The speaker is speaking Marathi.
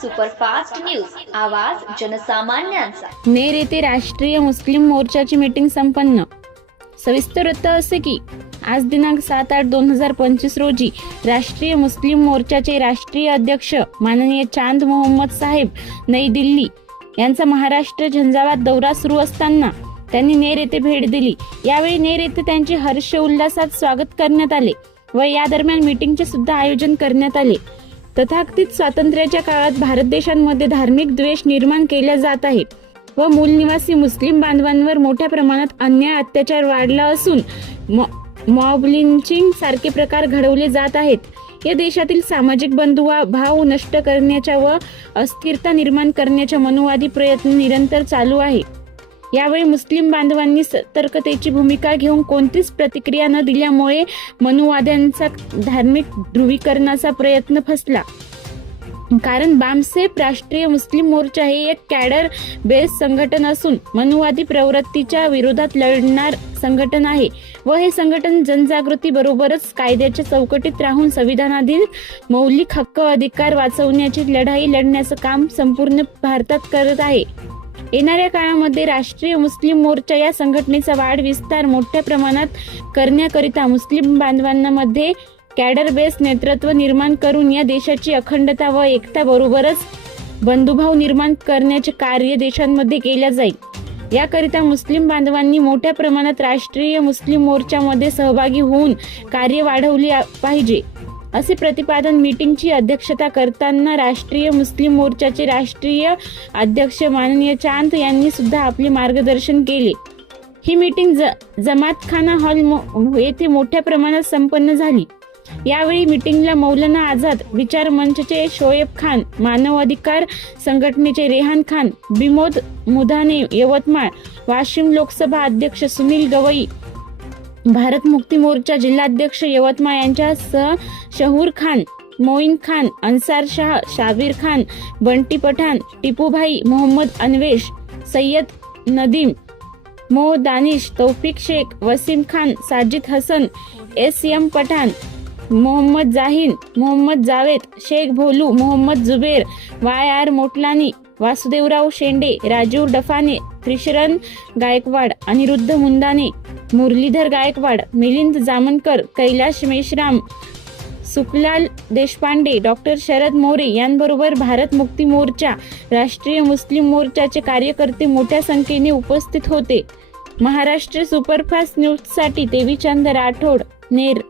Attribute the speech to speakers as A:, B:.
A: Superfast news. आवाज जनसामान्यांचा.
B: नेर येथे राष्ट्रीय मुस्लिम मोर्चाची मीटिंग संपन्न. सविस्तर वृत्त असे की आज दिनांक सात आठ दोन हजार पंचवीस रोजी राष्ट्रीय मुस्लिम मोर्चाचे राष्ट्रीय अध्यक्ष माननीय चांद मोहम्मद साहेब नई दिल्ली यांचा महाराष्ट्र झंझावात दौरा सुरू असताना त्यांनी नेर येथे भेट दिली. यावेळी नेर येथे त्यांचे हर्ष उल्हासात स्वागत करण्यात आले व या दरम्यान मीटिंगचे सुद्धा आयोजन करण्यात आले. तथाकथित स्वातंत्र्याच्या काळात भारत देशांमध्ये धार्मिक द्वेष निर्माण केल्या जात आहे व मूल निवासी मुस्लिम बांधवांवर मोठ्या प्रमाणात अन्याय अत्याचार वाढला असून मॉब लिंचिंग सारखे प्रकार घडवले जात आहेत. या देशातील सामाजिक बंधुवा भाव नष्ट करण्याच्या व अस्थिरता निर्माण करण्याच्या मनुवादी प्रयत्न निरंतर चालू आहे. यावेळी मुस्लिम बांधवांनी सतर्कतेची भूमिका घेऊन कोणतीच प्रतिक्रिया न दिल्यामुळे मनुवाद्यांचा धार्मिक ध्रुवीकरणाचा प्रयत्न फसला. कारण बामसेप राष्ट्रीय मुस्लिम मोर्चा हे एक कॅडर बेस संघटन असून मनुवादी प्रवृत्तीच्या विरोधात लढणार संघटन आहे व हे संघटन जनजागृती बरोबरच कायद्याच्या चौकटीत राहून संविधानातील मौलिक हक्क अधिकार वाचवण्याची लढाई लढण्याचं काम संपूर्ण भारतात करत आहे. येणाऱ्या काळामध्ये राष्ट्रीय मुस्लिम मोर्चा या संघटनेचा वाढ विस्तार मोठ्या प्रमाणात करण्याकरिता मुस्लिम बांधवांमध्ये कॅडर बेस नेतृत्व निर्माण करून या देशाची अखंडता व एकता बरोबरच बंधुभाव निर्माण करण्याचे कार्य देशांमध्ये केल्या जाईल. याकरिता मुस्लिम बांधवांनी मोठ्या प्रमाणात राष्ट्रीय मुस्लिम मोर्चामध्ये सहभागी होऊन कार्य वाढवले पाहिजे. असे प्रतिपादन मीटिंगची अध्यक्षता करताना राष्ट्रीय मुस्लिम मोर्चाचे राष्ट्रीय अध्यक्ष माननीय चांद यांनी सुद्धा आपले मार्गदर्शन केले. ही मीटिंग ज जमातखाना हॉल मो- येथे मोठ्या प्रमाणात संपन्न झाली. यावेळी मीटिंगला मौलाना आझाद विचार मंचचे शोएब खान मानव अधिकार संघटनेचे रेहान खान बिमोद मुधाने यवतमाळ वाशिम लोकसभा अध्यक्ष सुनील गवई भारत मुक्ती मोर्चा जिल्हाध्यक्ष यवतमाळ यांच्या स शहूर Khan Moin Khan Ansar Shah Shabir Khan Bunty Pathan टिपूभाई Mohammed Anvesh Sayyad Nadeem Mo Danish Taufiq Shaikh Wasim Khan Sajid Hasan S M Pathan Mohammad Jahin Mohammad Javed Shaikh Bholu Mohammad Zuber Y R Motlani Vasudevrao Shende Rajiv Daphane Trisharan Gaikwad Aniruddha Mundane Muralidhar Gaikwad Milind Jamankar Kailash Meshram Sukhlal Deshpande doctor Sharad More यांबरोबर Bharat Mukti Morcha राष्ट्रीय मुस्लिम मोर्चाचे कार्यकर्ते मोठ्या संख्येने उपस्थित होते. महाराष्ट्र सुपरफास्ट न्यूजसाठी देवीचंद राठोड नेर